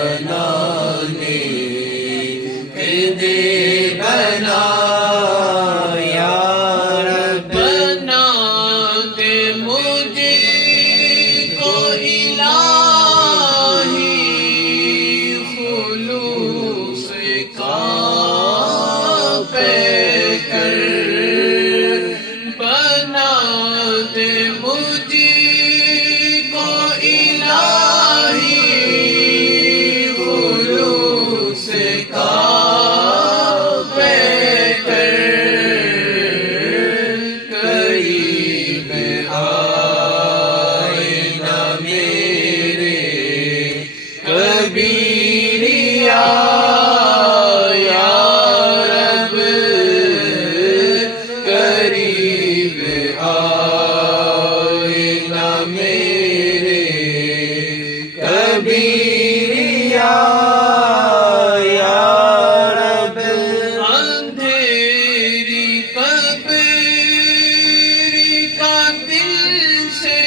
بنانے دے بنا یا رب بنا دے مجھے کو الہی خلوص کا پیکر بنا دے مجھے کو الہی خلوص کا پیکر قریب آئے نہ میرے کبیریا یا رب قریب آئے نہ میرے کبیریا یا رب اندھیری قبر کا دل سے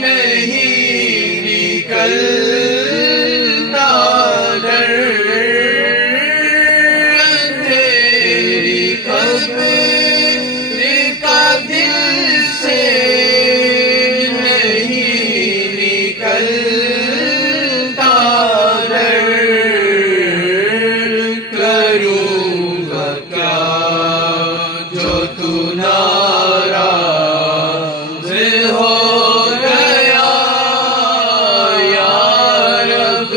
نہیں نکلتا ڈر اندھیری قبر کا دل سے نہیں نکلتا ڈر کروں گا کیا جو تو ناراض ہو گیا یا رب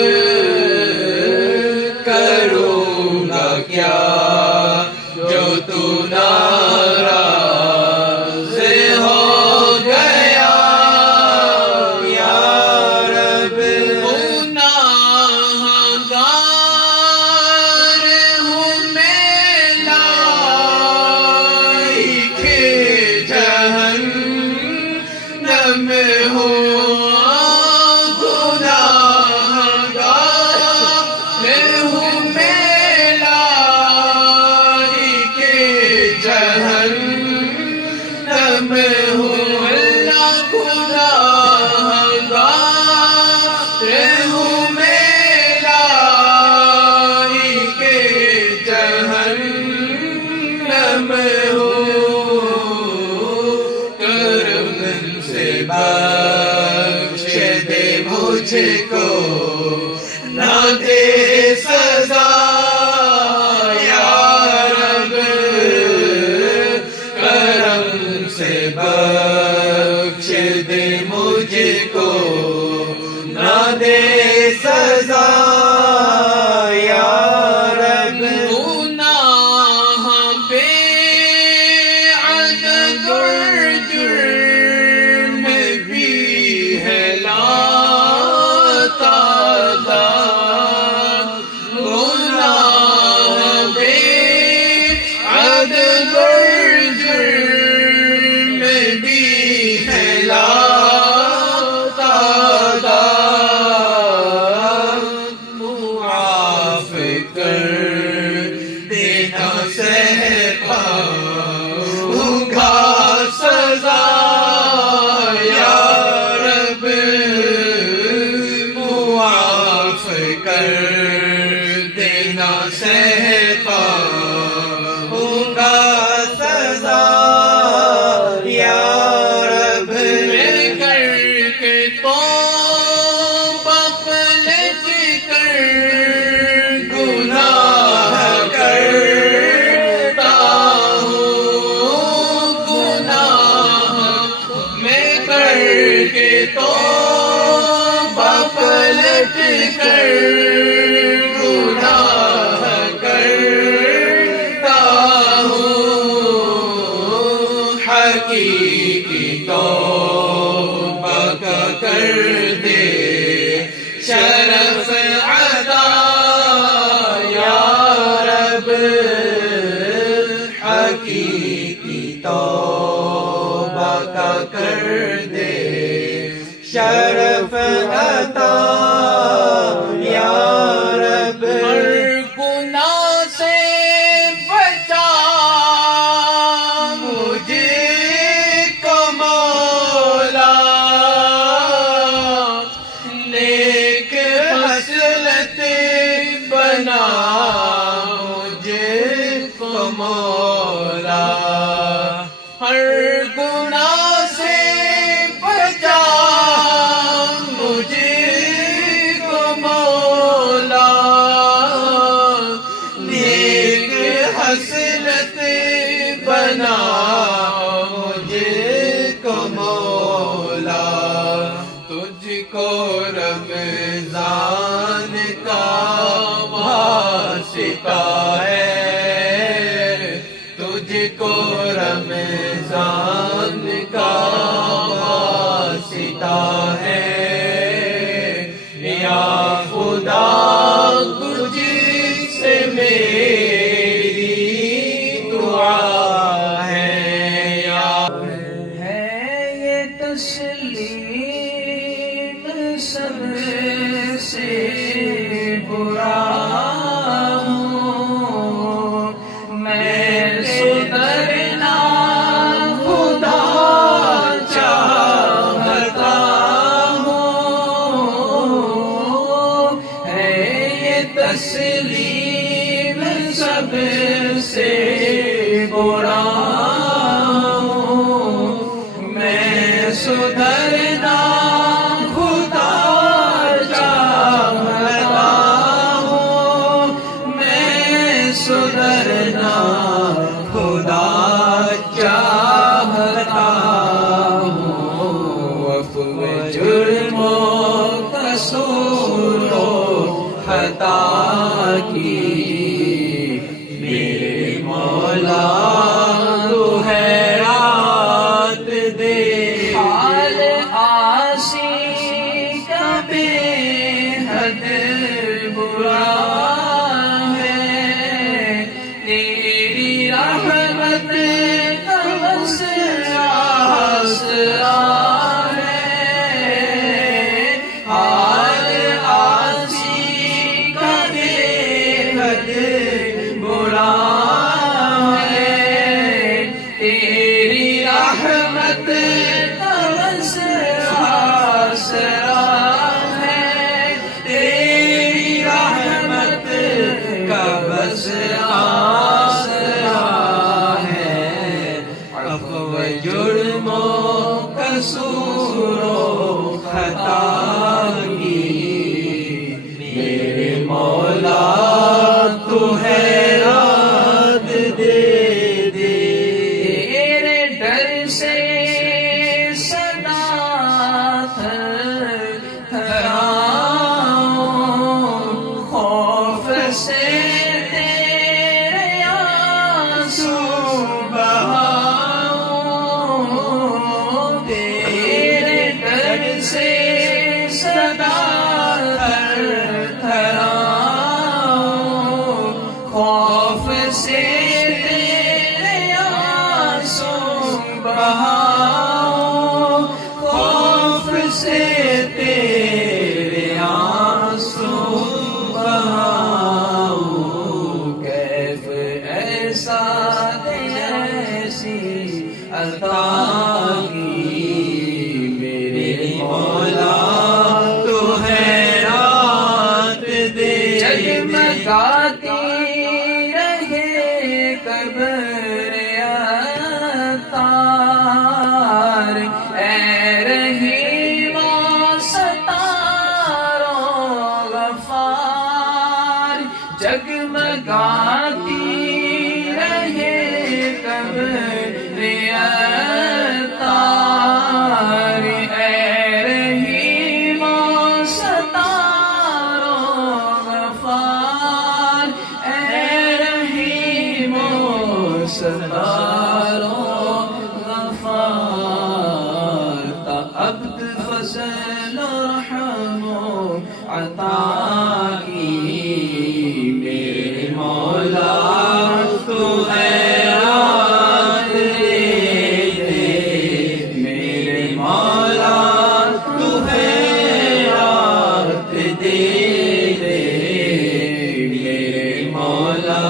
کروں گا کیا جو تو ناراض ہو گیا یا رب گناہ گار ہوں میں لائق جہنم ہوں گناہ گار ہوں میں لائق جہنم ہوں اللہ گناہ گار ہوں میں لائق جہنم ہوں کرم سے بخش دے مجھ کو نہ دے سزا یا رب کرم سے بخش دے مجھ کو نہ دے سزا یا رب گناہ بے عدد اور جرم بھی ہے لاتعداد گناہ بے عدد اور جرم بھی ہے لاتعداد معاف کر دینا سہ پاؤں گا سزا یا رب معاف کر دینا سہ پاؤں گا سزا یا رب میں کر کے توبہ پلٹ کر گناہ کرتا ہوں گناہ میں کر کے توبہ پلٹ کر گناہ کرتا ہوں حقیقی توبہ کا کر دے شرف عطا یا رب حقیقی توبہ کا کر دے شرف عطا یا رب ہر گناہ سے بچا مجھے کو مولا نیک رمضان کا واسطہ ہے، تجھ کو رمضان کا واسطہ ہے، یا خدا تجھ سے میری دعا ہے، یا ہے یہ تسلیم سب سے برا ہوں، میں سدھرنا خدا چاہتا ہوں، ہے یہ تسلیم سب سے برا ہوں، میں سدھرنا خدا چاہتا ہوں، میں سدھرنا خدا چاہتا ہوں، عفو جرم و قصور و خطا کی میرے مولا تو خیرات دے، حال آسی کا بے حد برا ہے، تیری رحمت کا بس آسرا ہے، حال آسی کا بے حد برا ہے، تیری رحمت کا بس آسرا ہے، تیری رحمت کا بس آسرا ہے، عفو جرم و قصور و خطا کی میرے مولا تو خیرات دے دے، تیرے ڈر سے سدا تھراؤں، خوف سے تیرے آنسو بہاؤں، تیرے ڈر سے سدا تھراؤں، خوف سے تیرے آنسو بہاؤں، خوف سے تیرے آنسو بہاؤں، کیف ایسا ایسی عطا کی میرے مولا تو خیرات دے، جگمگاتی رہے قبر عطار، اے رحیم و ستار و غفار، جگمگاتی رہے قبر عطار، اے رحیم و ستار و غفار، اے رحیم و ستار و غفار، تا عبد فضل و رحم و عطا کی میرے مولا تو خیرات دے دے، میرے مولا تو خیرات دے دے، میرے مولا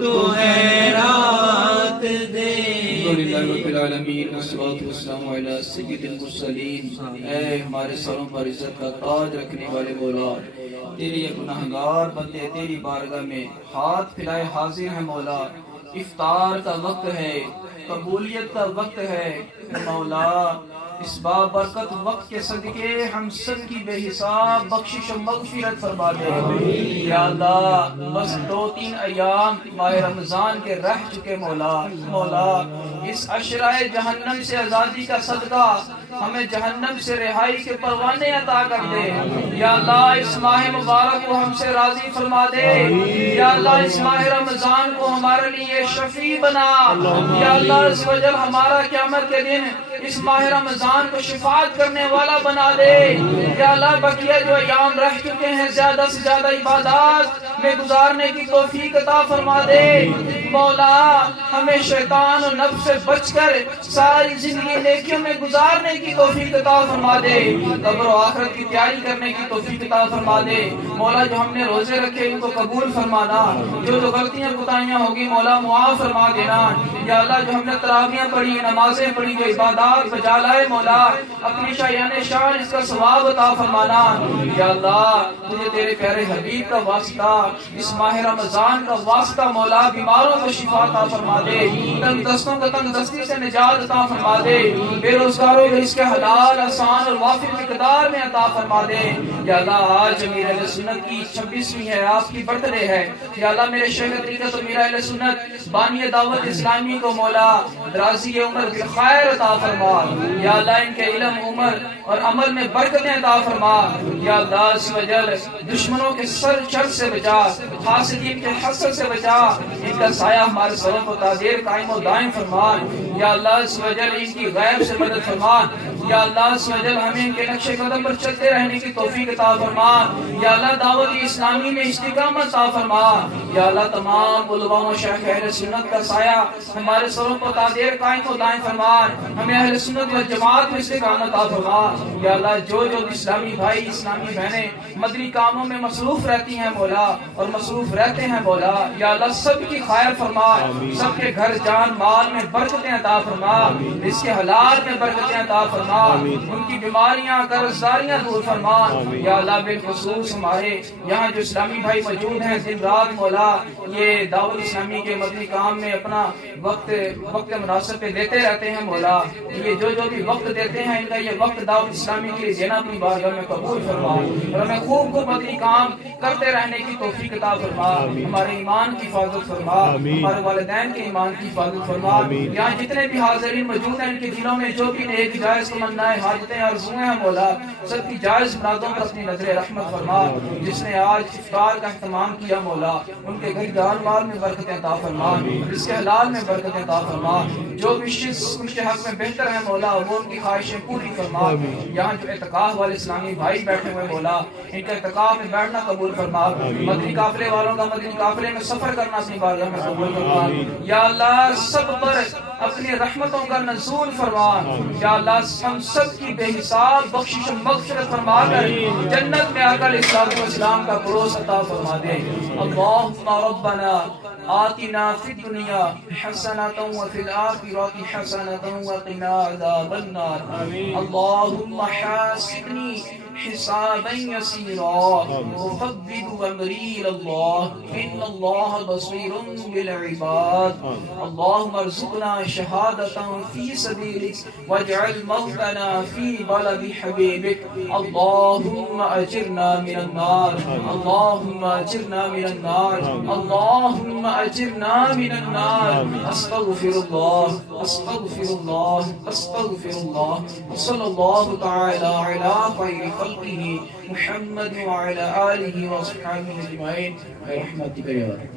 تو خیرات دے دے۔ الحمدللہ رب العالمین والصلاۃ والسلام علی سید المرسلین، اے ہمارے سروں پر عزت کا تاج رکھنے والے مولا، تیری گناہگار بندے تیری بارگاہ میں ہاتھ پھیلائے حاضر ہیں مولا، افطار کا وقت ہے، قبولیت کا وقت ہے مولا، اس بابرکت وقت کے صدقے ہم سب کی بے حساب بخشش و مغفرت فرما دے یا اللہ۔ بس 2-3 ایام ماہ رمضان کے رہ چکے مولا، اس عشرہ جہنم سے آزادی کا صدقہ ہمیں جہنم سے رہائی کے پروانے عطا کر دے یا اللہ اس ماہ مبارک کو ہم سے راضی فرما دے یا اللہ اس ماہ رمضان کو ہمارے لیے شفیع بنا یا اللہ اس وجل ہمارا قیامت کے دن اس ماہ رمضان کو شفاعت کرنے والا بنا دے یا اللہ بقیہ جو ایام رہ چکے ہیں زیادہ سے زیادہ عبادات میں گزارنے کی توفیق عطا فرما دے مولا ہمیں شیطان اور نفس سے بچ کر ساری زندگی نیکیوں میں گزارنے کی توفیق عطا فرما دے قبر و آخرت کی تیاری کرنے کی توفیق عطا فرما دے مولا جو ہم نے روزے رکھے ان کو قبول فرمانا جو غلطیاں کوتاہیاں ہوگی مولا معاف فرما دینا یا اللہ جو ہم نے تراویحیں پڑھی نمازیں پڑھی جو عبادات بجا لائے مولا اپنی شایان شان اس کا ثواب عطا فرمانا یا اللہ تجھے تیرے پیارے حبیب کا واسطہ اس ماہ رمضان کا واسطہ مولا بیماروں کو شفا عطا فرما دے تنگ دستوں کو تنگ دستی سے نجات عطا فرما دے بے روزگاروں کو اس کے حلال آسان اور وافر مقدار میں عطا فرما دے یا اللہ آج امیر اہل سنت کی 26ویں ہے آپ کی برتھ ڈے ہے یا اللہ میرے شیخ طریقت امیر اہل سنت بانی دعوت اسلامی کو مولا درازی عمر بالخیر عطا فرما یا اللہ ان کے علم عمر اور عمل میں برکتیں عطا فرما یا اللہ اس وجل دشمنوں کے سر شر سے بچا حاسدین کے حسد سے بچا ان کا سایہ ہمارے سروں کو تاجر قائم و دائم فرما یا اللہ اس وجل ان کی غیب سے مدد فرما یا اللہ اس وجل ہمیں ان کے نقش قدم پر چلتے رہنے کی توفیق عطا فرما یا اللہ دعوت اسلامی میں استقامت عطا فرما یا اللہ تمام علماء و شیخ اہل سنت کا سایہ ہمارے سروں کو تاجر قائم و دائم فرما ہمیں اہل سنت و جماعت میں استقامت عطا فرما یا اللہ جو اسلامی بھائی اسلامی بہنیں مدنی کاموں میں مصروف رہتی ہیں مولا اور مصروف رہتے ہیں مولا یا اللہ سب کی خیر فرما سب کے گھر جان مال میں برکتیں عطا فرما اس کے حلال میں برکتیں عطا فرما ان کی بیماریاں قرضداریاں دور فرما یا اللہ بالخصوص ہمارے یہاں جو اسلامی بھائی موجود ہیں دن رات مولا یہ دعوت اسلامی کے مدنی کام میں اپنا وقت مناسب پہ دیتے رہتے ہیں مولا یہ جو بھی وقت دیتے ہیں ان کا یہ وقت دعوت اسلامی کے لیے دینا اپنی بارگاہ میں قبول فرما اور ہمیں خوب مدنی کام کرتے رہنے کی توفیق عطا فرما ہمارے ایمان کی حفاظت فرما ہمارے والدین کے ایمان کی حفاظت فرما یہاں جتنے بھی حاضرین موجود ہیں ان کے دلوں میں جو بھی نیک جائز تمنائیں حاجتیں آرزویں ہیں مولا سب کی جائز مرادوں پر اپنی نظر رحمت فرما جس نے آج افطار کا اہتمام کیا مولا ان کے گھر جان مال میں برکتیں عطا فرما اس کے حلال میں برکتیں عطا فرما جو بھی شخص ان کے حق میں بہتر ہے مولا وہ ان کی خواہشیں پوری فرما یہاں جو اعتکاف والے اسلامی بھائی بیٹھے ہوئے مولا ان کا اعتکاف میں بیٹھنا قبول فرما مدنی قافلے والوں کا مدنی قافلے میں سفر کرنا اپنی بارگاہ میں قبول فرما یا اللہ سب پر اپنی رحمتوں کا نزول فرما یا اللہ ہم سب کی بے حساب بخشش و مغفرت فرما کر جنت میں آقا علیہ الصلوۃ والسلام کا پڑوس عطا فرما دے اللہم ربنا آتنا فی الدنیا حسنۃ وفی الآخرۃ حسنۃ وقنا عذاب النار اللہم حاسبنی حسابا یسیرا وفوض امری اللہ ان اللہ بصیر بالعباد اللہم ارزقنا شہادتا فی سبیلک واجعل موتنا فی بلد حبیبک اللہم اجرنا من النار اللہم اجرنا من النار اللہم اجرنا من النار استغفر اللہ استغفر اللہ استغفر اللہ صلی اللہ تعالی علی خیر خلقه محمد وعلى آله وصحبه أجمعين برحمتك يا رب